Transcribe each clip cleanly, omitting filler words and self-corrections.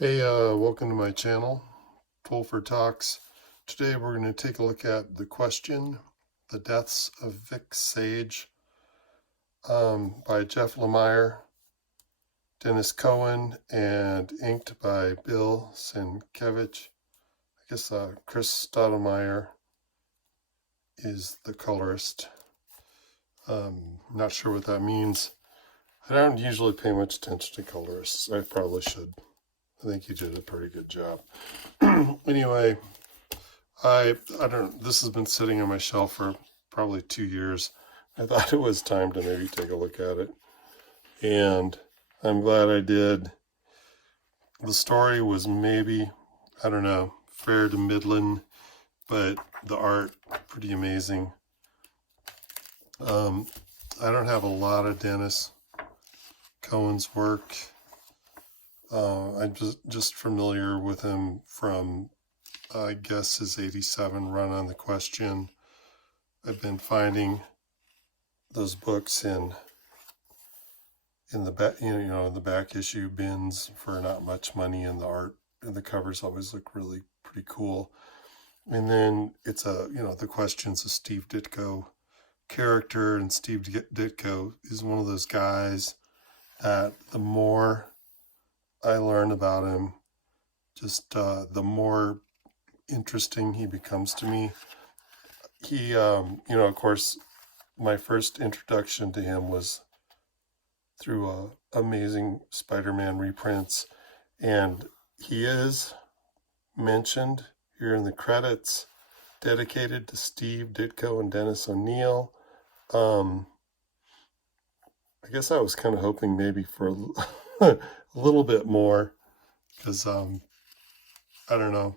Hey, welcome to my channel, Toll for Talks. Today we're going to take a look at the question, The Deaths of Vic Sage, by Jeff Lemire, Dennis Cowan, and inked by Bill Sienkiewicz. I guess Chris Stottlemyre is the colorist. Not sure what that means. I don't usually pay much attention to colorists. I probably should. I think he did a pretty good job. Anyway, I don't. This has been sitting on my shelf for probably 2 years. I thought it was time to maybe take a look at it, and I'm glad I did. The story was maybe, I don't know, fair to middling, but the art pretty amazing. I don't have a lot of Dennis Cowan's work. I'm just familiar with him from, I guess, his '87 run on the question. I've been finding those books in the back, in the back issue bins for not much money, and the art and the covers always look really pretty cool. And then it's the question's a Steve Ditko character, and Steve Ditko is one of those guys that the more I learn about him, just the more interesting he becomes to me. He, of course, my first introduction to him was through Amazing Spider-Man reprints, and he is mentioned here in the credits, dedicated to Steve Ditko and Dennis O'Neil. I guess I was kind of hoping maybe for a little bit more, because I don't know,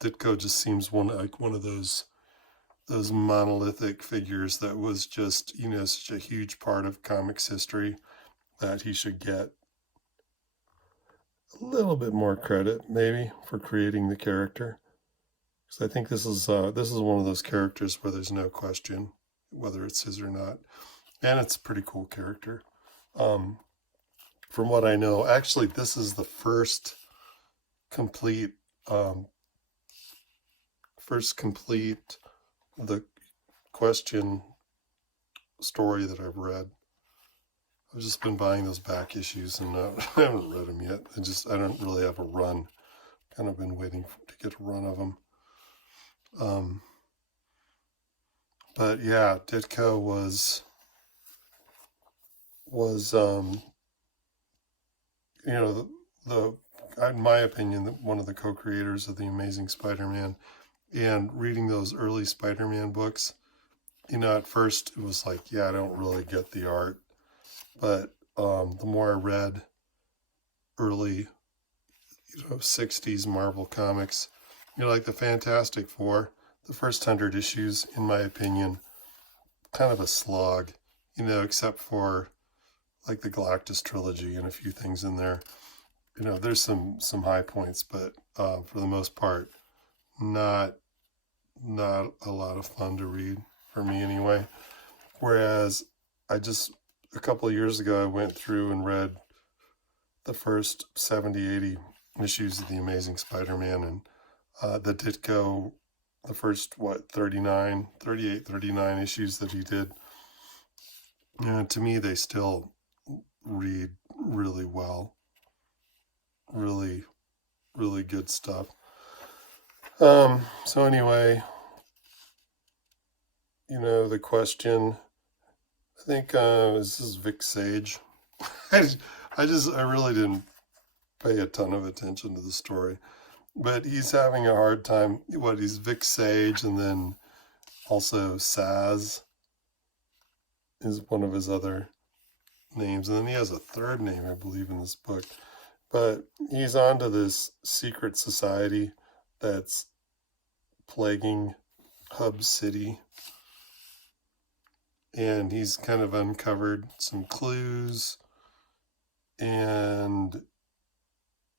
Ditko just seems one of those monolithic figures that was just, such a huge part of comics history that he should get a little bit more credit, maybe, for creating the character. Because I think this is one of those characters where there's no question whether it's his or not, and it's a pretty cool character. From what I know, actually, this is the first complete the question story that I've read. I've just been buying those back issues, and I haven't read them yet. I don't really have a run. Kind of been waiting to get a run of them. But yeah, Ditko was in my opinion, one of the co-creators of the Amazing Spider-Man. And reading those early Spider-Man books, at first it was like, yeah, I don't really get the art. But the more I read early, 60s Marvel comics, like the Fantastic Four, the first 100 issues, in my opinion, kind of a slog, except for like the Galactus trilogy and a few things in there. There's some high points, but for the most part, not a lot of fun to read for me anyway. Whereas a couple of years ago, I went through and read the first 70, 80 issues of The Amazing Spider-Man, and the Ditko, the first, 38, 39 issues that he did. And to me, they still read really well. Really, really good stuff. So anyway, the question, I think this is Vic Sage. I really didn't pay a ton of attention to the story, but he's having a hard time. He's Vic Sage, and then also Saz is one of his other names, and then he has a third name, I believe, in this book. But he's onto this secret society that's plaguing Hub City, and he's kind of uncovered some clues, and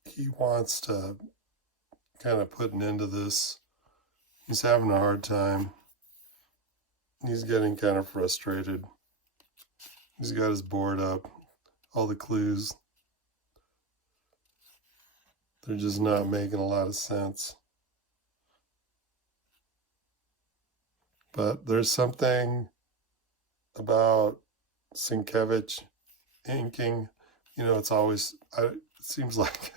he wants to kind of put an end to this. He's having a hard time. He's getting kind of frustrated. He's got his board up, all the clues They're just not making a lot of sense. But there's something about Sienkiewicz inking. It's always, it seems like,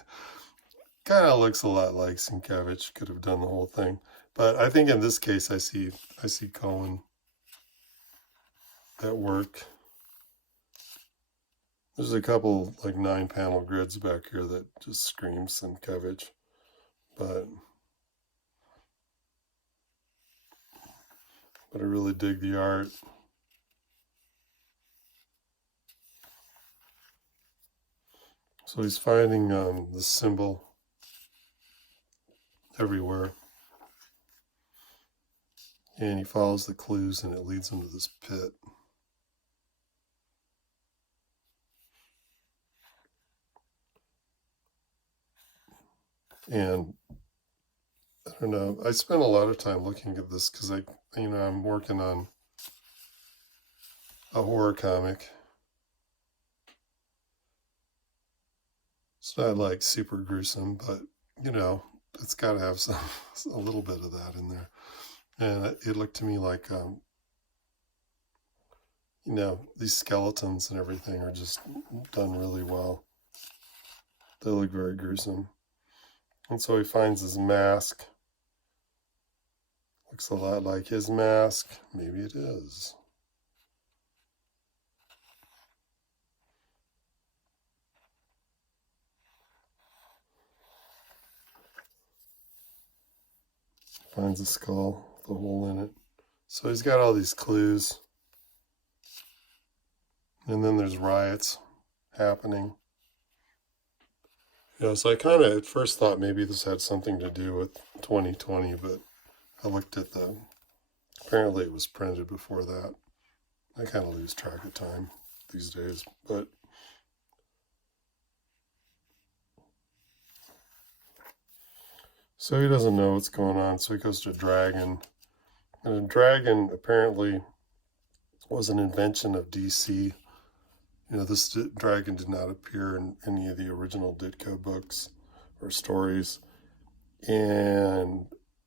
kind of looks a lot like Sienkiewicz could have done the whole thing. But I think in this case, I see Cowan at work. There's a couple like 9-panel grids back here that just scream Sienkiewicz, but I really dig the art. So he's finding the symbol everywhere, and he follows the clues, and it leads him to this pit. And I don't know, I spent a lot of time looking at this because I'm working on a horror comic. It's not like super gruesome, but it's got to have a little bit of that in there. And it looked to me like, these skeletons and everything are just done really well. They look very gruesome. And so he finds his mask. Looks a lot like his mask. Maybe it is. Finds a skull, the hole in it. So he's got all these clues. And then there's riots happening. So I kind of at first thought maybe this had something to do with 2020, but I looked at apparently it was printed before that. I kind of lose track of time these days, but so he doesn't know what's going on, so he goes to a dragon. And a dragon apparently was an invention of DC. This dragon did not appear in any of the original Ditko books or stories. And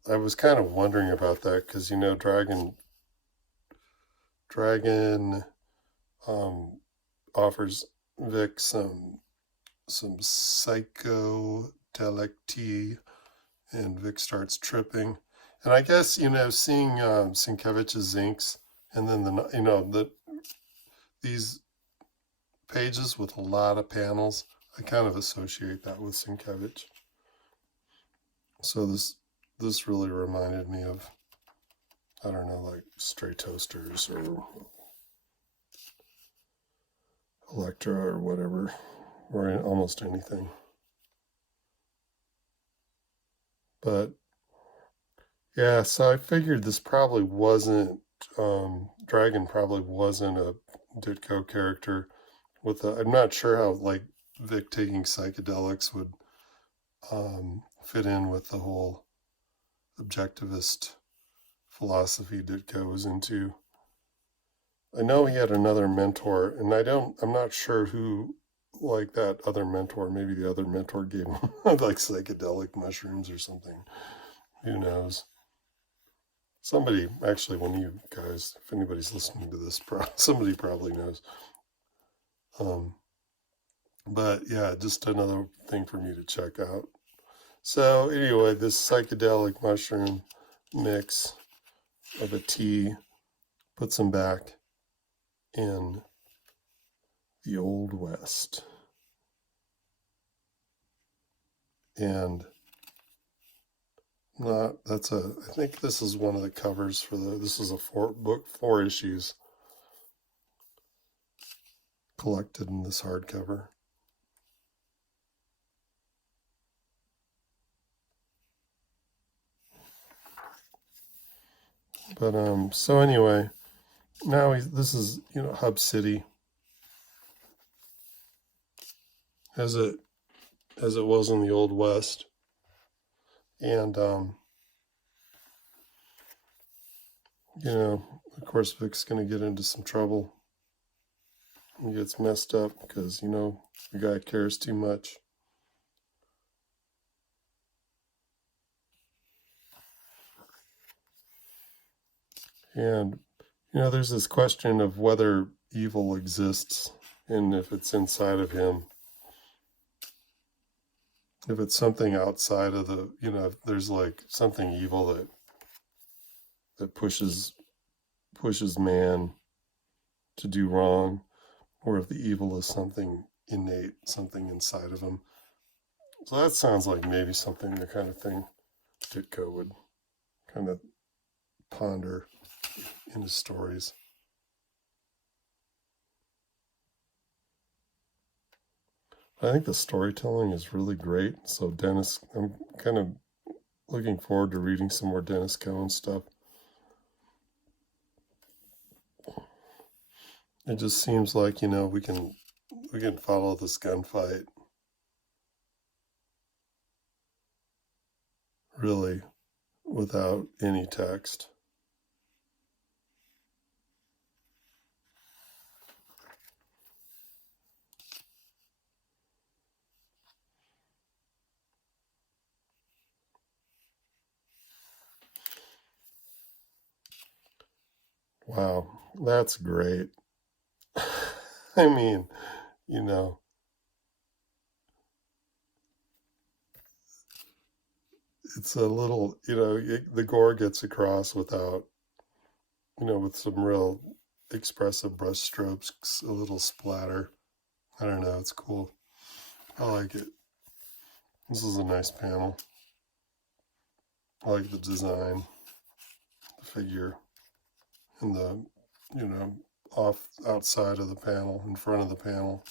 I was kind of wondering about that because, Dragon offers Vic some psychedelic tea, and Vic starts tripping. And I guess, seeing Sienkiewicz's inks, and then these pages with a lot of panels, I kind of associate that with Sienkiewicz. So this really reminded me of, I don't know, like Stray Toasters or Electra or whatever, or almost anything. But yeah, so I figured this probably wasn't, Dragon probably wasn't a Ditko character. I'm not sure how like Vic taking psychedelics would fit in with the whole objectivist philosophy Ditko was into. I know he had another mentor, and I'm not sure who, like that other mentor. Maybe the other mentor gave him like psychedelic mushrooms or something. Who knows? Somebody, actually, one of you guys, if anybody's listening to this, somebody probably knows. But yeah, just another thing for me to check out. So anyway, this psychedelic mushroom mix of a tea puts him back in the Old West. And I think this is one of the covers this is a 4 issues collected in this hardcover. But so anyway, now this is Hub City, as it was in the Old West, and of course Vic's gonna get into some trouble. He gets messed up because the guy cares too much. And, there's this question of whether evil exists and if it's inside of him. If it's something outside of the, if there's like something evil that pushes man to do wrong, or if the evil is something innate, something inside of him. So that sounds like maybe something, the kind of thing Ditko would kind of ponder in his stories. I think the storytelling is really great. So Dennis, I'm kind of looking forward to reading some more Dennis Cowan stuff. It just seems like, we can follow this gunfight really without any text. Wow, that's great. I mean, it's a little, the gore gets across without, with some real expressive brush strokes, a little splatter. I don't know, it's cool. I like it. This is a nice panel. I like the design, the figure, and the, outside of the panel, in front of the panel.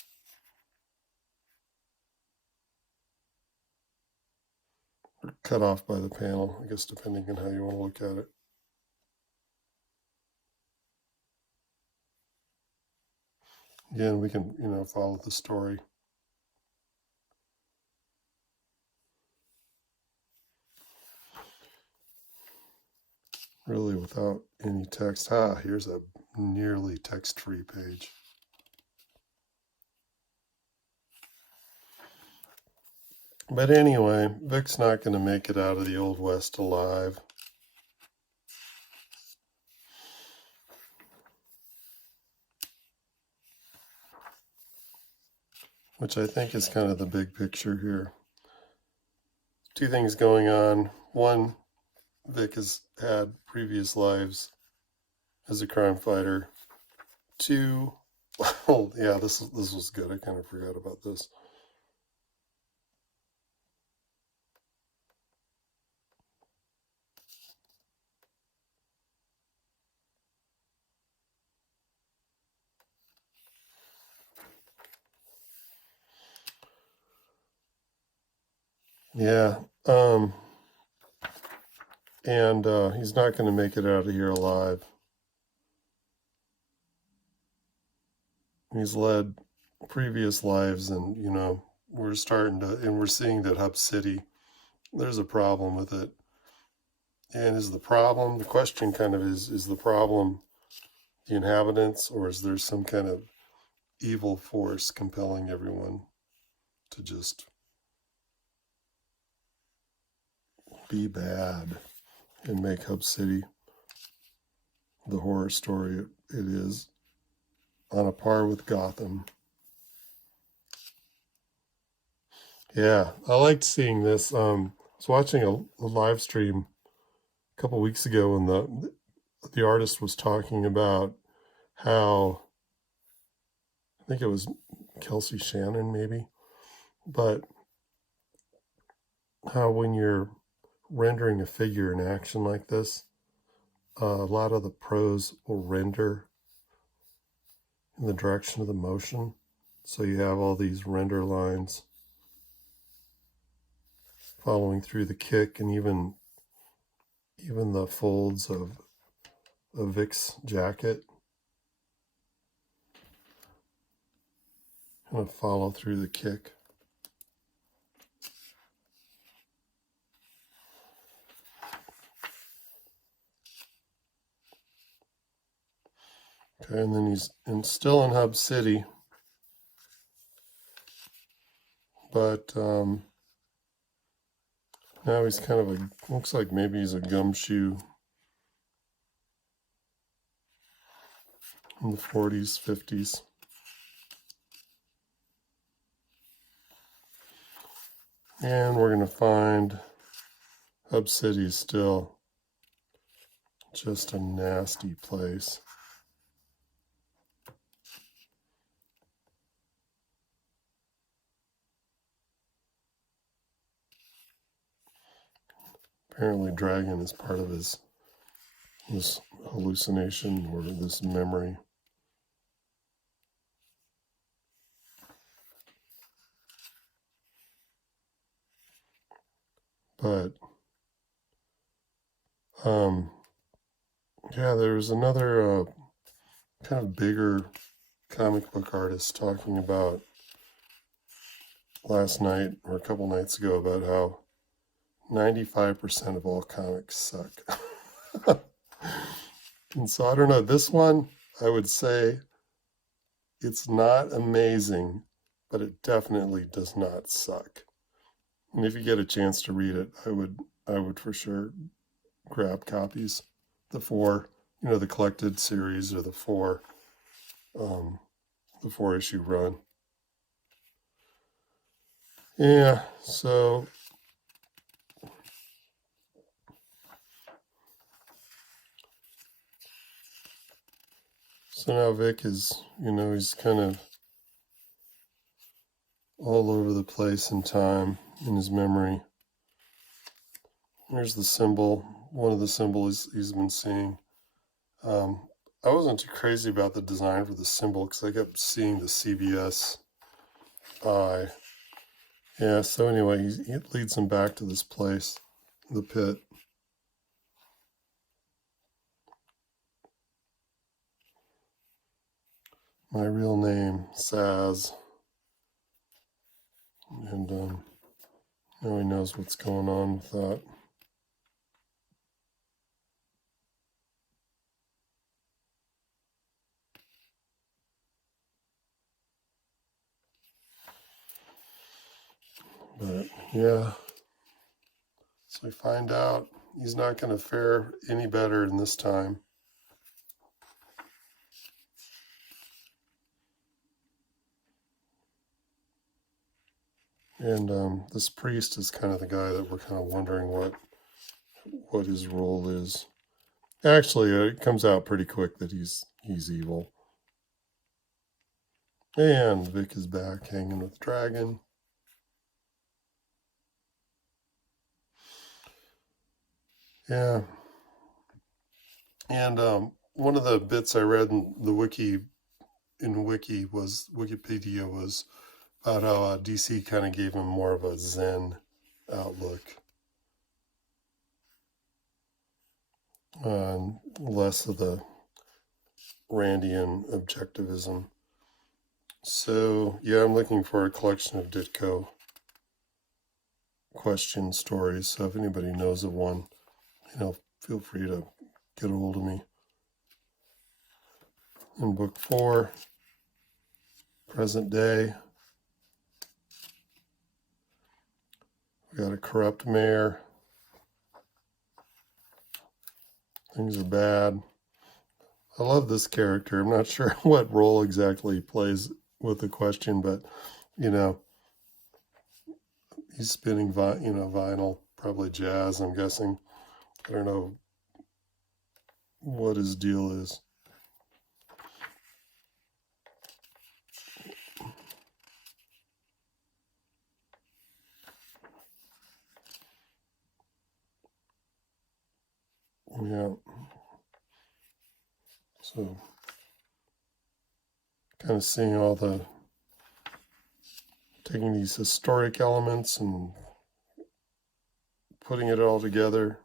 Or cut off by the panel, I guess, depending on how you want to look at it. Again, we can, follow the story. Really without any text. Here's a nearly text-free page. But anyway, Vic's not going to make it out of the Old West alive. Which I think is kind of the big picture here. Two things going on. One, Vic has had previous lives as a crime fighter. Two, well, yeah, this was good. I kind of forgot about this. Yeah, and he's not going to make it out of here alive. He's led previous lives, and we're seeing that Hub City, there's a problem with it. And the question kind of is the problem the inhabitants, or is there some kind of evil force compelling everyone to just be bad and make Hub City the horror story it is, on a par with Gotham? Yeah, I liked seeing this. I was watching a live stream a couple weeks ago, and the artist was talking about how, I think it was Kelsey Shannon maybe, but how when you're rendering a figure in action like this, a lot of the pros will render in the direction of the motion. So you have all these render lines following through the kick, and even the folds of Vic's jacket kind of follow through the kick. Okay, and then he's still in Hub City, but now he's kind of looks like maybe he's a gumshoe in the 40s, 50s. And we're going to find Hub City still just a nasty place. Apparently Dragon is part of this hallucination or this memory. But yeah, there was another kind of bigger comic book artist talking about last night or a couple nights ago about how 95% of all comics suck. And so I don't know, this one, I would say it's not amazing, but it definitely does not suck. And if you get a chance to read it, I would for sure grab copies. The 4, the collected series, or the 4-issue run. Yeah, so now Vic is, he's kind of all over the place in time, in his memory. Here's the symbol, one of the symbols he's been seeing. I wasn't too crazy about the design for the symbol because I kept seeing the CBS eye. Yeah, so anyway, it leads him back to this place, the pit. My real name, Saz. And now he knows what's going on with that. But yeah, so we find out he's not going to fare any better in this time. And this priest is kind of the guy that we're kind of wondering what his role is. Actually, it comes out pretty quick that he's evil. And Vic is back hanging with Dragon. Yeah. And one of the bits I read in the Wikipedia was about how DC kind of gave him more of a Zen outlook. And less of the Randian objectivism. So, yeah, I'm looking for a collection of Ditko question stories. So if anybody knows of one, feel free to get a hold of me. In book 4, present day, we got a corrupt mayor. Things are bad. I love this character. I'm not sure what role exactly he plays with the question, but, he's spinning vinyl, probably jazz, I'm guessing. I don't know what his deal is. Yeah. So, kind of seeing taking these historic elements and putting it all together.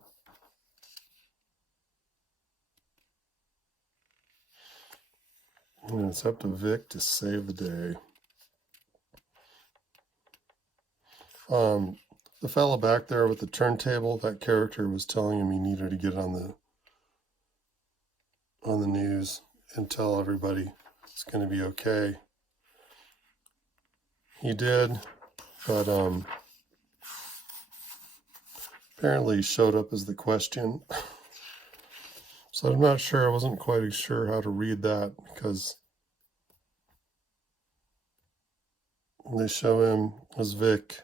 And it's up to Vic to save the day. The fellow back there with the turntable, that character was telling him he needed to get on the news and tell everybody it's going to be okay. He did, but apparently he showed up as the question. So I'm not sure, I wasn't quite sure how to read that, because they show him as Vic,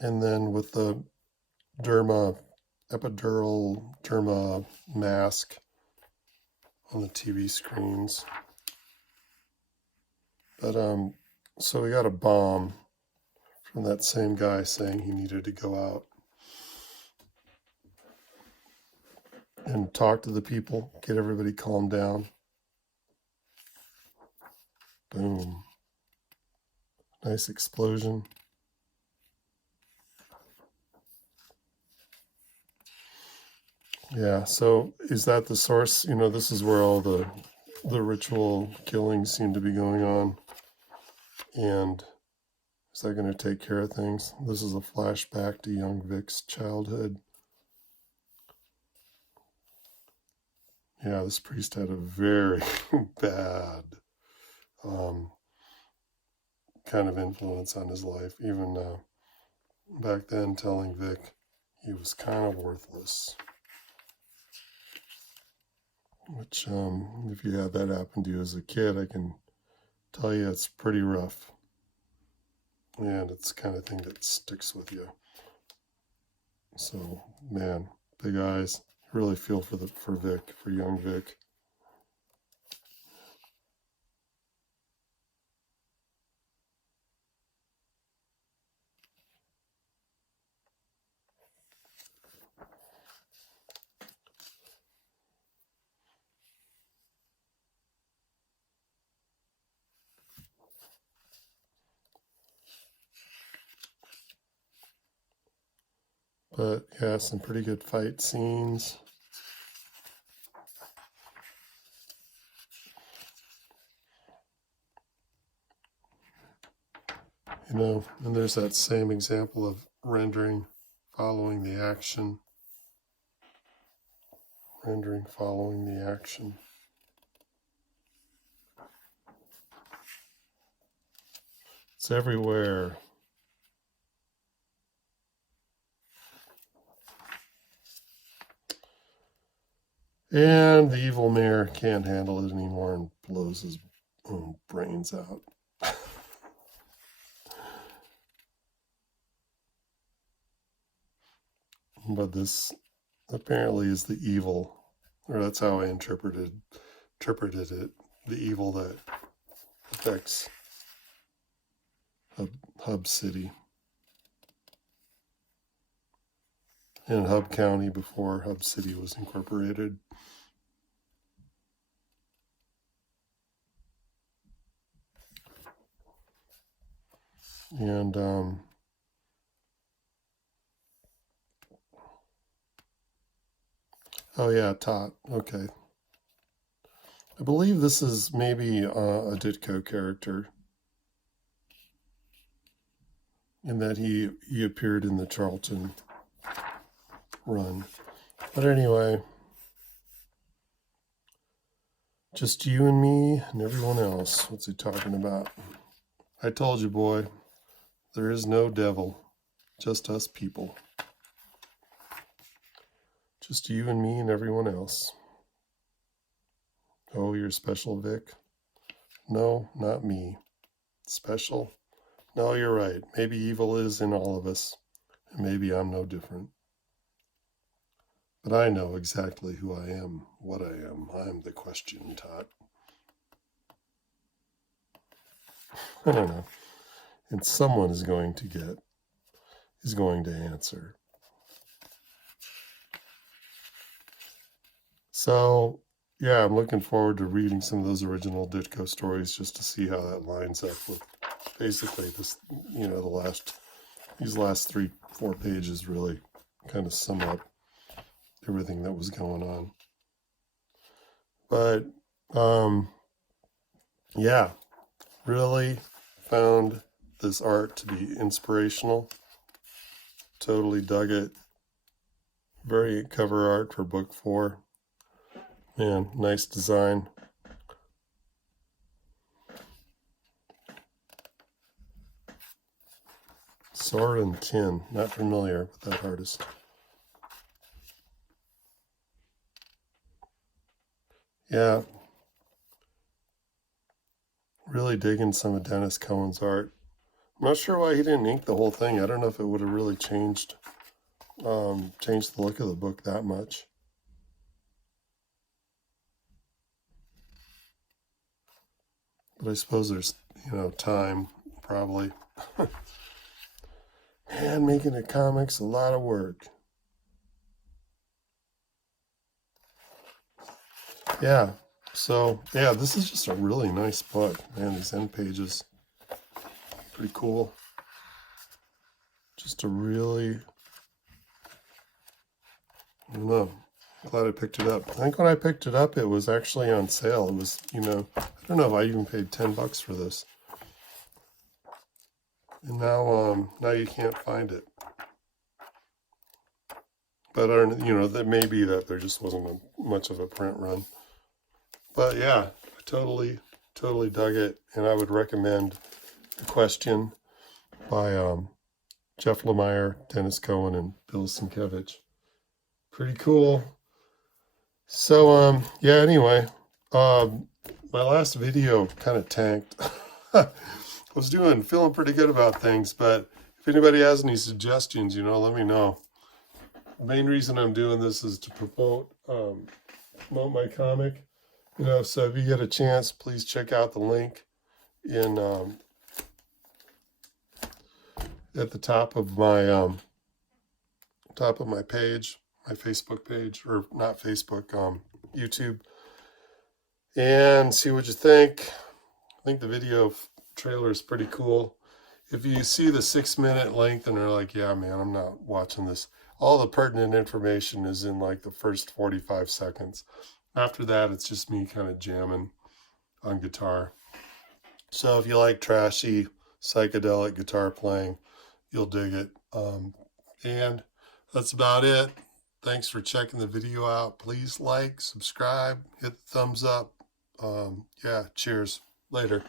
and then with the epidural derma mask on the TV screens. But so we got a bomb from that same guy saying he needed to go out and talk to the people, get everybody calmed down. Boom. Nice explosion. Yeah, so is that the source? You know, this is where all the ritual killings seem to be going on. And is that going to take care of things? This is a flashback to young Vic's childhood. Yeah, this priest had a very bad kind of influence on his life. Even back then, telling Vic he was kind of worthless. Which, if you had that happen to you as a kid, I can tell you it's pretty rough. And it's the kind of thing that sticks with you. So, man, big eyes. Really feel for Vic, for young Vic. But yeah, some pretty good fight scenes. You know, and there's that same example of rendering following the action. Rendering following the action. It's everywhere. And the evil mayor can't handle it anymore and blows his own brains out. But this apparently is the evil, or that's how I interpreted it, the evil that affects Hub City. In Hub County before Hub City was incorporated. And oh yeah, Tot. Okay. I believe this is maybe a Ditko character, in that he appeared in the Charlton run. But anyway, just you and me and everyone else. What's he talking about? I told you, boy, there is no devil, just us people. Just you and me and everyone else. Oh, you're special, Vic? No, not me. Special? No, you're right. Maybe evil is in all of us, and maybe I'm no different. But I know exactly who I am, what I am. I'm the question, Tot. I don't know. And someone is going to answer. So, yeah, I'm looking forward to reading some of those original Ditko stories just to see how that lines up with basically this, you know, these last 3-4 pages really kind of sum up everything that was going on. But, yeah, really found this art to be inspirational. Totally dug it. Very cover art for book 4. Man, nice design. Soren Kin, not familiar with that artist. Yeah, really digging some of Dennis Cowan's art. I'm not sure why he didn't ink the whole thing. I don't know if it would have really changed the look of the book that much. But I suppose there's, time, probably. Man, making a comic's a lot of work. Yeah, so, yeah, this is just a really nice book. Man, these end pages, pretty cool. Just a really, I don't know, glad I picked it up. I think when I picked it up, it was actually on sale. It was, I don't know if I even paid $10 for this. And now you can't find it. But, that may be that there just wasn't much of a print run. But yeah, I totally dug it. And I would recommend The Question by Jeff Lemire, Dennis Cowan, and Bill Sienkiewicz. Pretty cool. So, yeah, anyway, my last video kind of tanked. I was feeling pretty good about things, but if anybody has any suggestions, let me know. The main reason I'm doing this is to promote my comic. So if you get a chance, please check out the link in at the top of my page, my Facebook page, or not Facebook, YouTube, and see what you think. I think the video trailer is pretty cool. If you see the 6-minute length and are like, yeah, man, I'm not watching this, all the pertinent information is in like the first 45 seconds. After that, it's just me kind of jamming on guitar. So if you like trashy, psychedelic guitar playing, you'll dig it. And that's about it. Thanks for checking the video out. Please like, subscribe, hit the thumbs up. Yeah, cheers. Later.